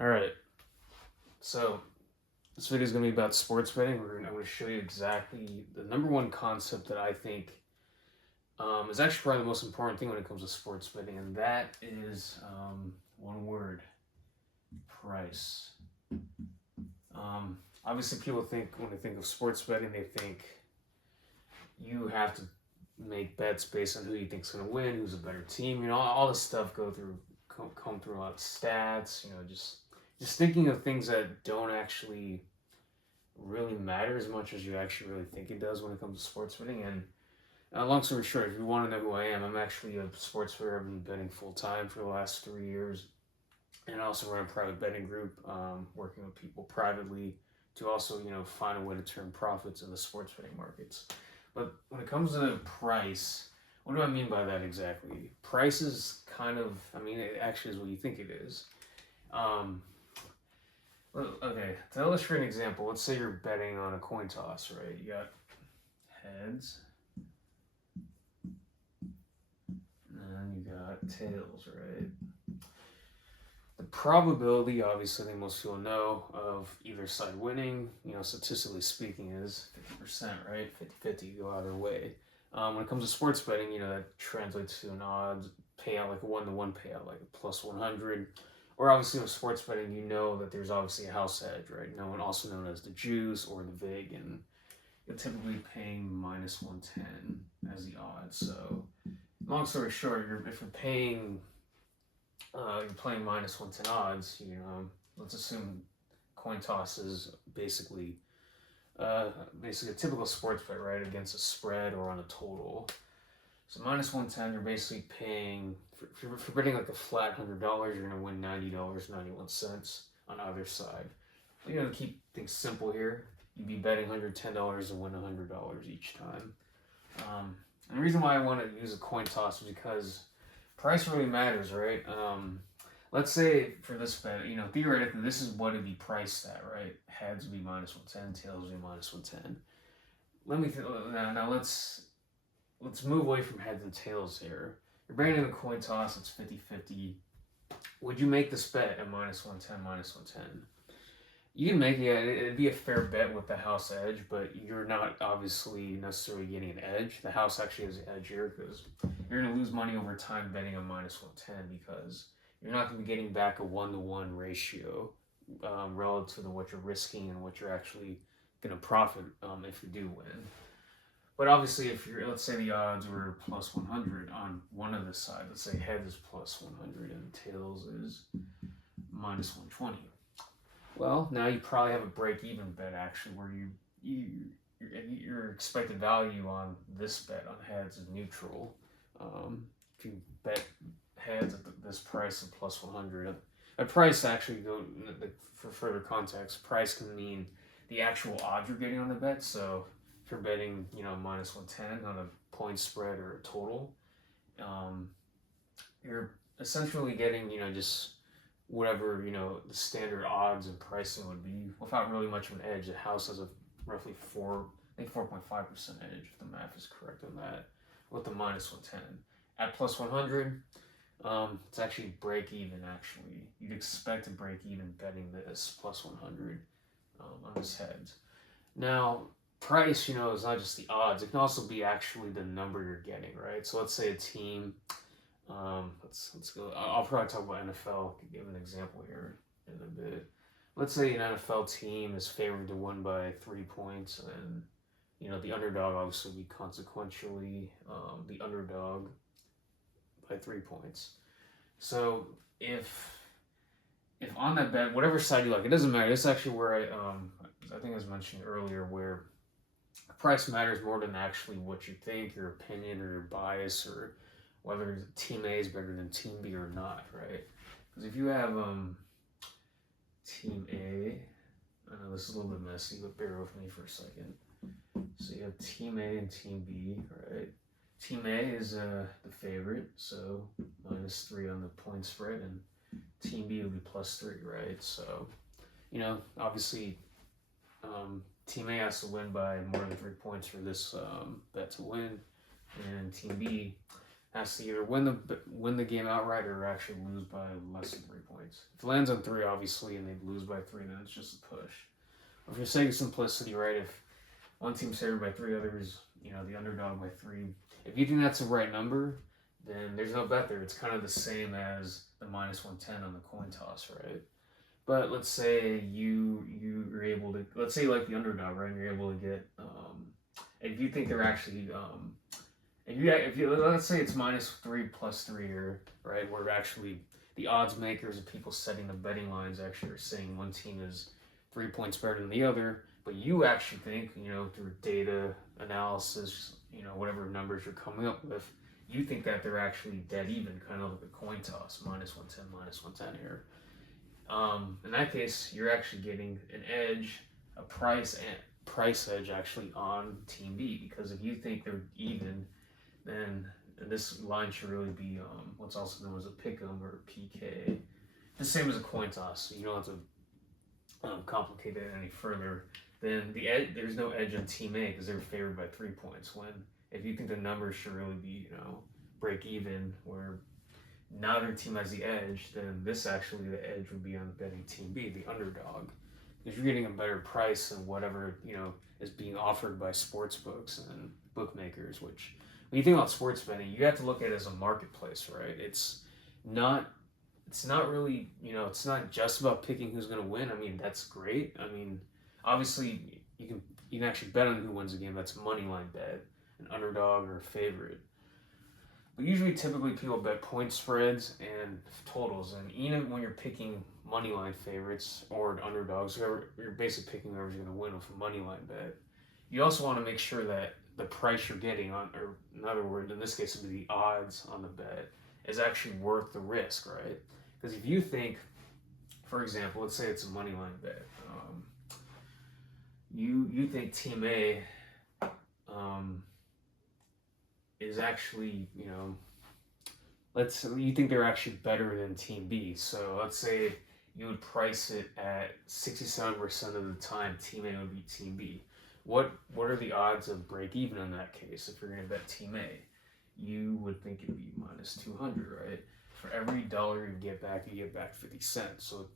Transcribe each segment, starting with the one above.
Alright, so this video is going to be about sports betting. I'm going to show you exactly the number one concept that I think is actually probably the most important thing when it comes to sports betting, and that is one word: price. Obviously, people think when they think of sports betting, they think you have to make bets based on who you think's going to win, who's a better team. You know, all this stuff come through a lot of stats. You know, just thinking of things that don't actually really matter as much as you actually really think it does when it comes to sports betting. And long story short, if you want to know who I am, I'm actually a sports bettor. I've been betting full time for the last 3 years, and I also run a private betting group, working with people privately to also find a way to turn profits in the sports betting markets. But when it comes to price, what do I mean by that exactly? Price is kind of, it actually is what you think it is. Okay, to illustrate an example, let's say you're betting on a coin toss, right? You got heads, and you got tails, right? The probability, obviously, I think most people know, of either side winning, statistically speaking, is 50%, right? 50-50, go either way. When it comes to sports betting, that translates to an odds payout, like a 1-to-1 payout, like a plus 100. Or obviously with sports betting, you know that there's obviously a house edge, right? Also known as the juice or the vig, and you're typically paying minus 110 as the odds. So, long story short, if you're paying, you're playing minus 110 odds. Let's assume coin toss is basically a typical sports bet, right, against a spread or on a total. So minus 110, you're basically paying, for betting like a flat $100, you're going to win $90.91 on either side. To keep things simple here, you'd be betting $110 and win $100 each time. And the reason why I want to use a coin toss is because price really matters, right? Let's say for this bet, theoretically, this is what it'd be priced at, right? Heads would be minus 110, tails would be minus 110. Now let's move away from heads and tails here. You're betting a coin toss, it's 50-50. Would you make this bet at minus 110, minus 110? You can make it, it'd be a fair bet with the house edge, but you're not obviously necessarily getting an edge. The house actually has an edge here because you're going to lose money over time betting on minus 110 because you're not going to be getting back a 1-to-1 ratio relative to what you're risking and what you're actually going to profit if you do win. But obviously, let's say the odds were plus 100 on one of the sides, let's say heads is plus 100 and tails is minus 120. Well, now you probably have a break-even bet actually, where your expected value on this bet on heads is neutral. If you bet heads at this price of plus 100, a price actually for further context, price can mean the actual odds you're getting on the bet. So if you're betting, minus 110 on a point spread or a total, you're essentially getting, just whatever, the standard odds and pricing would be without really much of an edge. The house has a roughly 4.5% edge, if the math is correct on that, with the minus 110. At plus 100, it's actually break even, actually. You'd expect to break even betting this plus 100 on this heads. Now, price, is not just the odds. It can also be actually the number you're getting, right? So let's say a team, let's go. I'll probably talk about NFL. Give an example here in a bit. Let's say an NFL team is favored to win by 3 points, and the underdog obviously would be consequentially the underdog by 3 points. So if on that bet, whatever side you like, it doesn't matter. This is actually where I think I was mentioning earlier, where price matters more than actually what you think, your opinion, or your bias, or whether team A is better than team B or not, right? Because if you have team A, I know this is a little bit messy, but bear with me for a second. So you have team A and team B, right? Team A is the favorite, so minus 3 on the point spread, and team B will be plus 3, right? So, obviously, team A has to win by more than 3 points for this bet to win, and team B has to either win the game outright or actually lose by less than 3 points. If it lands on 3, obviously, and they lose by 3, then it's just a push. Or for the sake of simplicity, right? If one team's favored by 3, others, the underdog by 3. If you think that's the right number, then there's no bet there. It's kind of the same as the -110 on the coin toss, right? But let's say you're able to, let's say like the underdog, right? You're able to get, if you think they're actually, if you let's say it's -3 plus 3 here, right? Where actually the odds makers and people setting the betting lines actually are saying one team is 3 points better than the other, but you actually think, through data analysis, whatever numbers you're coming up with, you think that they're actually dead even, kind of like a coin toss, -110, -110 here. In that case, you're actually getting an edge, a price edge actually on Team B, because if you think they're even, then this line should really be what's also known as a pick'em or a PK. The same as a coin toss, so you don't have to complicate it any further. Then there's no edge on Team A because they're favored by 3 points. When if you think the numbers should really be break even, where neither team has the edge, then this actually the edge would be on betting Team B, the underdog, because you're getting a better price than whatever is being offered by sports books and bookmakers. Which when you think about sports betting, you have to look at it as a marketplace, right? It's not really it's not just about picking who's going to win. I mean, that's great. I mean, obviously you can actually bet on who wins the game. That's a money line bet, an underdog or a favorite. But usually, typically, people bet point spreads and totals. And even when you're picking money line favorites or underdogs, you're basically picking whoever's going to win with a money line bet. You also want to make sure that the price you're getting on, or in other words, in this case, it would be the odds on the bet, is actually worth the risk, right? Because if you think, for example, let's say it's a money line bet, you think Team A is actually, you think they're actually better than Team B. So let's say you would price it at 67% of the time Team A would beat Team B. What are the odds of break even in that case if you're going to bet Team A? You would think it'd be -200, right? For every dollar you get back 50 cents. So,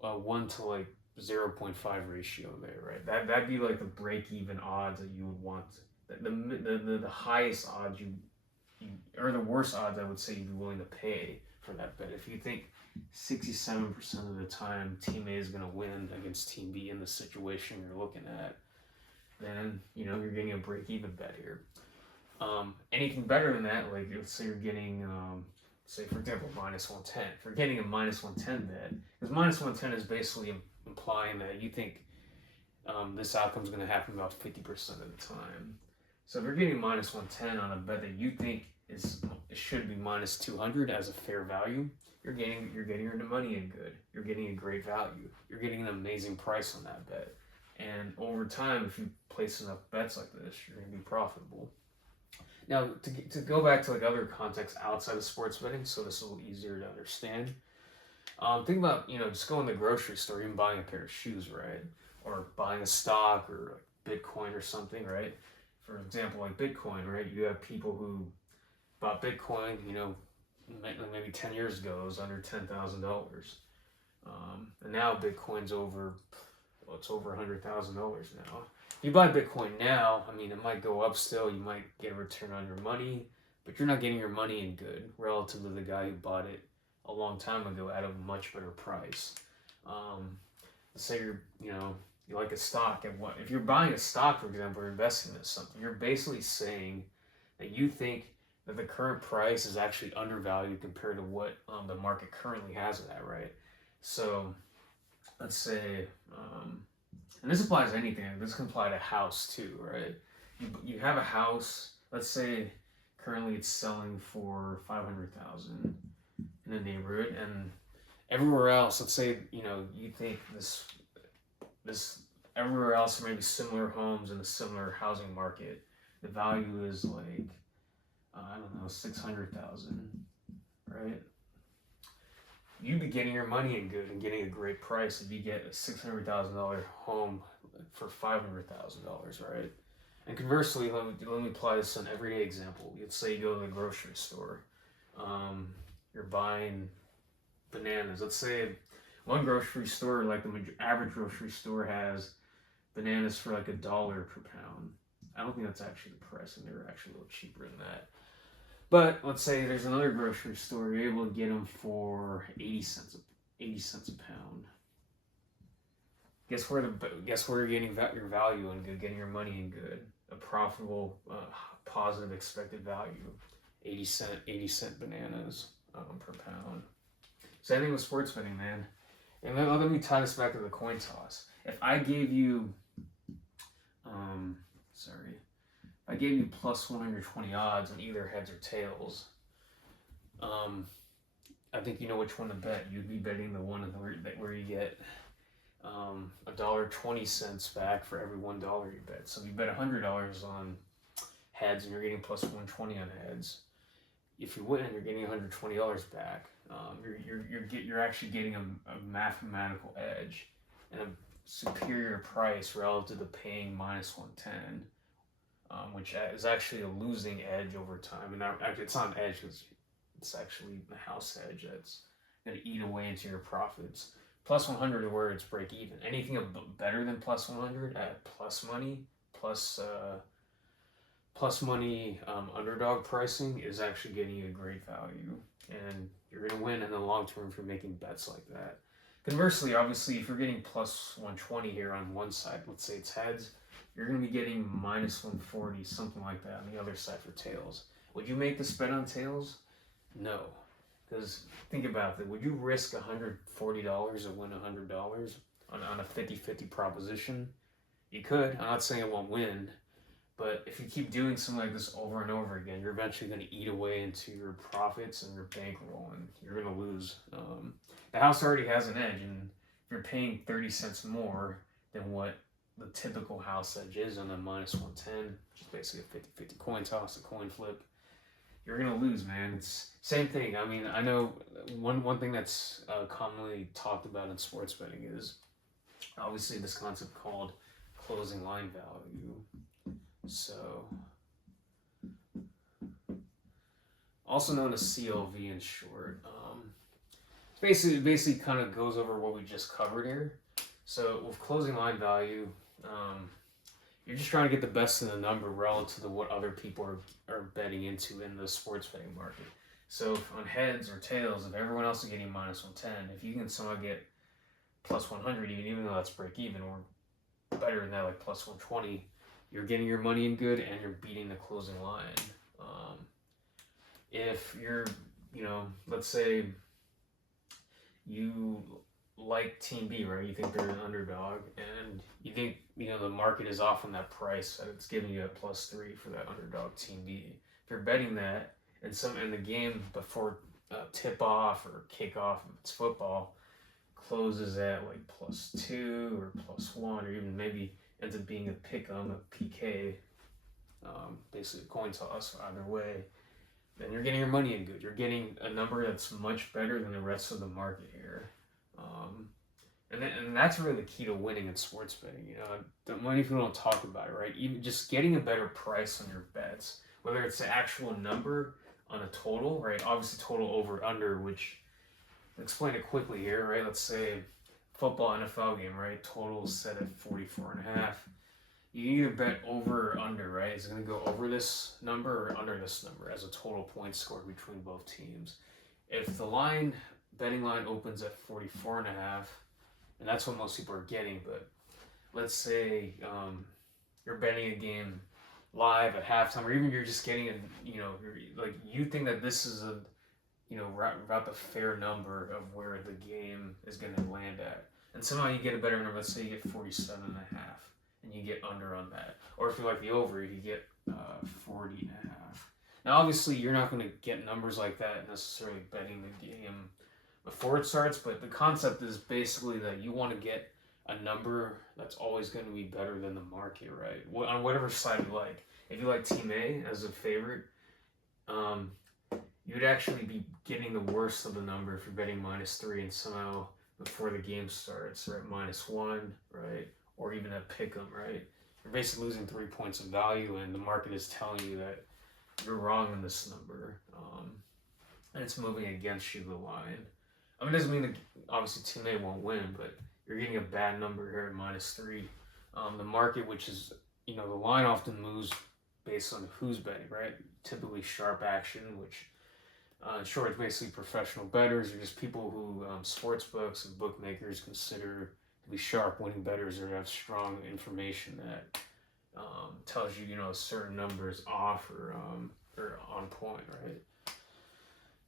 1 to like 0.5 ratio there, right? That'd be like the break even odds that you would want. The highest odds or the worst odds I would say you'd be willing to pay for that bet. If you think 67% of the time Team A is going to win against Team B in the situation you're looking at, then you're getting a break-even bet here. Anything better than that, like let's say you're getting, say for example, -110. If you're getting a -110 bet, because -110 is basically implying that you think this outcome is going to happen about 50% of the time. So if you're getting -110 on a bet that you think should be -200 as a fair value, you're getting your money in good. You're getting a great value. You're getting an amazing price on that bet. And over time, if you place enough bets like this, you're going to be profitable. Now, to go back to like other contexts outside of sports betting, so this is a little easier to understand. Think about just going to the grocery store, even buying a pair of shoes, right? Or buying a stock or like Bitcoin or something, right? For example, like Bitcoin, right? You have people who bought Bitcoin, maybe 10 years ago, it was under $10,000. And now Bitcoin's it's over $100,000 now. If you buy Bitcoin now, I mean, it might go up still, you might get a return on your money, but you're not getting your money in good relative to the guy who bought it a long time ago at a much better price. Let's say you like a stock, and if you're buying a stock, for example, or investing in something, you're basically saying that you think that the current price is actually undervalued compared to what the market currently has it at, right? So let's say, and this applies to anything. This can apply to a house too, right? You have a house. Let's say currently it's selling for $500,000 in the neighborhood, and everywhere else, let's say you think this everywhere else, maybe similar homes in a similar housing market, the value is like $600,000, right? You'd be getting your money in good and getting a great price if you get a $600,000 home for $500,000, right? And conversely, let me apply this to an everyday example. Let's say you go to the grocery store. You're buying bananas. Let's say one grocery store, like the average grocery store, has bananas for like $1 per pound. I don't think that's actually the price, and they're actually a little cheaper than that. But let's say there's another grocery store, you're able to get them for 80 cents a pound. Guess where you're getting your value in good, getting your money in good, a profitable, positive expected value, 80 cent bananas per pound. Same thing with sports betting, man. And let me tie this back to the coin toss. If I gave you, I gave you plus 120 odds on either heads or tails, I think you know which one to bet. You'd be betting the one where you get $1.20 back for every $1 you bet. So if you bet $100 on heads and you're getting plus 120 on heads, if you win, you're getting $120 back. You're actually getting a mathematical edge and a superior price relative to paying minus 110, which is actually a losing edge over time. And it's not an edge because it's actually the house edge that's going to eat away into your profits. Plus 100 is where it's break even. Anything better than plus 100 at plus money, plus money underdog pricing is actually getting you a great value. And you're going to win in the long term if you're making bets like that. Conversely, obviously, if you're getting plus 120 here on one side, let's say it's heads, you're going to be getting minus 140, something like that on the other side for tails. Would you make this bet on tails? No. Because think about it, would you risk $140 to win $100 on a 50-50 proposition? You could. I'm not saying it won't win, but if you keep doing something like this over and over again, you're eventually going to eat away into your profits and your bankroll, and you're going to lose. The house already has an edge, and if you're paying 30 cents more than what the typical house edge is on a minus 110, which is basically a 50-50 coin toss, a coin flip, you're going to lose, man. It's same thing. I mean, I know one thing that's commonly talked about in sports betting is obviously this concept called closing line value. So, also known as CLV in short. Basically kind of goes over what we just covered here. So with closing line value, you're just trying to get the best in the number relative to what other people are betting into in the sports betting market. So on heads or tails, if everyone else is getting minus 110, if you can somehow get plus 100, even though that's break even, or better than that, like plus 120, you're getting your money in good and you're beating the closing line. If you're, let's say you like Team B, right? You think they're an underdog, and you think the market is off on that price that it's giving you a +3 for that underdog Team B. If you're betting that, and the game before tip off or kick off, if it's football, closes at like +2 or +1, or even maybe ends up being a pick on a PK, basically a coin toss either way, then you're getting your money in good. You're getting a number that's much better than the rest of the market here. And that's really the key to winning in sports betting. Many people don't talk about it, right? Even just getting a better price on your bets, whether it's the actual number on a total, right? Obviously total over under, which I'll explain it quickly here, right? Let's say football NFL game, right? Total is set at 44.5. You either bet over or under, right? Is it going to go over this number or under this number as a total point score between both teams? If the betting line opens at 44.5, and that's what most people are getting, but let's say you're betting a game live at halftime, or even you're just getting you think that this is about the fair number of where the game is going to land at, and somehow you get a better number. Let's say you get 47.5, and you get under on that. Or if you like the over, you get 40.5. Now, obviously, you're not going to get numbers like that necessarily betting the game before it starts, but the concept is basically that you want to get a number that's always going to be better than the market, right? On whatever side you like. If you like Team A as a favorite, you'd actually be getting the worst of the number if you're betting -3 and somehow before the game starts, right, -1, right? Or even a pick'em, right? you're basically losing 3 points of value, and the market is telling you that you're wrong in this number, and it's moving against you, the line. I mean, it doesn't mean that obviously Team A won't win, but you're getting a bad number here at -3. The market, which is, the line often moves based on who's betting, right? Typically sharp action, which in short, it's basically professional bettors, or just people who sports books and bookmakers consider to be sharp winning bettors, or have strong information that tells you, a certain number is off or on point, right?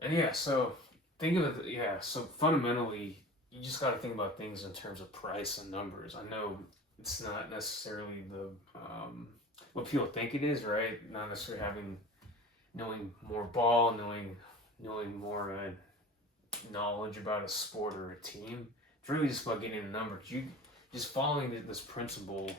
And yeah, so think of it, so fundamentally, you just got to think about things in terms of price and numbers. I know it's not necessarily the what people think it is, right? Not necessarily knowing more ball, knowing more knowledge about a sport or a team. It's really just about getting the numbers. You just following this principle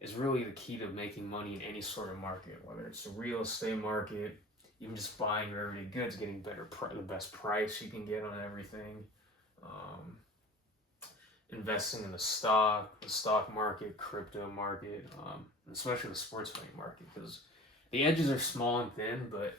is really the key to making money in any sort of market, whether it's the real estate market, even just buying your everyday goods, getting the best price you can get on everything. Investing in the stock market, crypto market, especially the sports betting market, because the edges are small and thin, but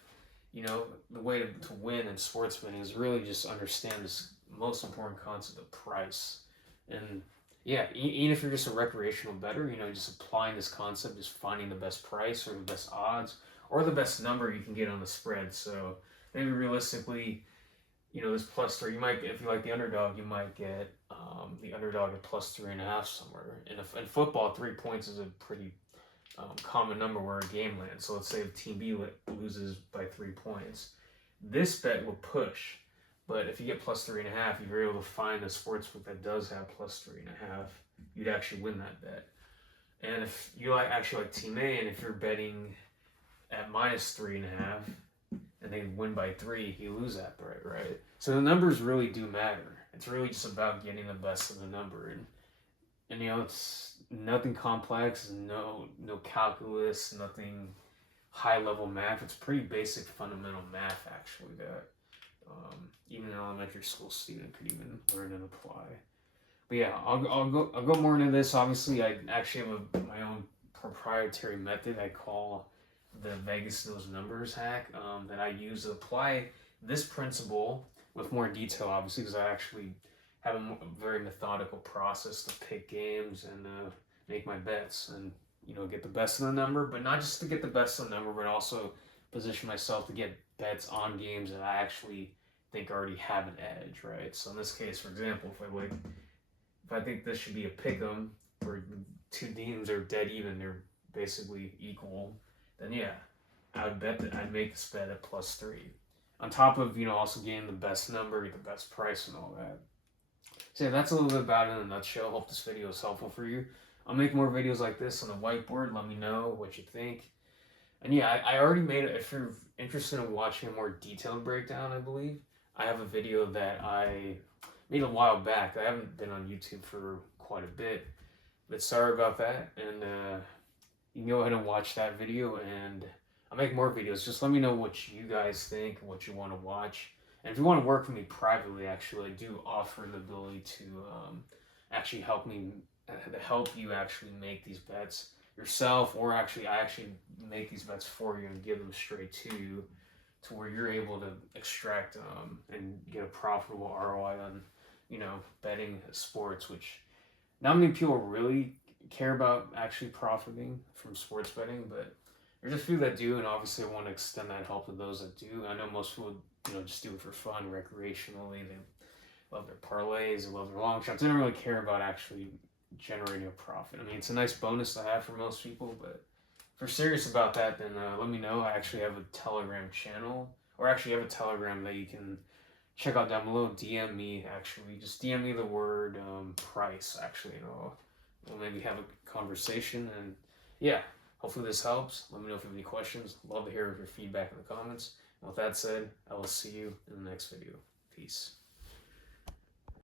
the way to win in sports betting is really just understand this most important concept of price. And yeah, even if you're just a recreational bettor, just applying this concept, just finding the best price or the best odds or the best number you can get on the spread. So maybe realistically, this +3, you might, if you like the underdog, you might get the underdog at +3.5 somewhere. And in football, 3 points is a pretty common number where a game lands. So let's say if Team B loses by 3 points, this bet will push. But if you get +3.5, if you're able to find a sportsbook that does have +3.5, you'd actually win that bet. And if you actually like Team A, and if you're betting at -3.5 and they win by 3, you lose that bet, right? So the numbers really do matter. It's really just about getting the best of the number, and it's nothing complex, no calculus, nothing high level math. It's pretty basic fundamental math actually that even an elementary school student could even learn and apply. But yeah, I'll go more into this. Obviously, I actually have my own proprietary method I call the Vegas Knows Numbers hack that I use to apply this principle with more detail, obviously, because I actually have a very methodical process to pick games and make my bets and get the best of the number, but not just to get the best of the number, but also position myself to get bets on games that I actually think already have an edge, right? So in this case, for example, if I think this should be a pick'em, where two teams are dead even, they're basically equal, then yeah, I would bet that I'd make this bet at +3. On top of also getting the best number, the best price, and all that. So yeah, that's a little bit about it in a nutshell. Hope this video is helpful for you. I'll make more videos like this on the whiteboard. Let me know what you think. And yeah, I already made it. If you're interested in watching a more detailed breakdown, I believe, I have a video that I made a while back. I haven't been on YouTube for quite a bit, but sorry about that. And you can go ahead and watch that video, and I'll make more videos. Just let me know what you guys think, what you want to watch. And if you want to work with me privately, actually, I do offer the ability to actually help you actually make these bets yourself, or actually I actually make these bets for you and give them straight to you, to where you're able to extract and get a profitable ROI on betting sports, which not many people really care about actually profiting from sports betting, but there's a few that do, and obviously I want to extend that help to those that do. I know most people just do it for fun, recreationally. They love their parlays, they love their long shots. They don't really care about actually generating a profit. I mean, it's a nice bonus to have for most people, but if you're serious about that, then let me know. I actually have a Telegram channel, or actually have a Telegram that you can check out down below. DM me, actually. Just DM me the word price, actually. We'll maybe have a conversation, and yeah, hopefully this helps. Let me know if you have any questions. Love to hear your feedback in the comments. And with that said, I will see you in the next video. Peace.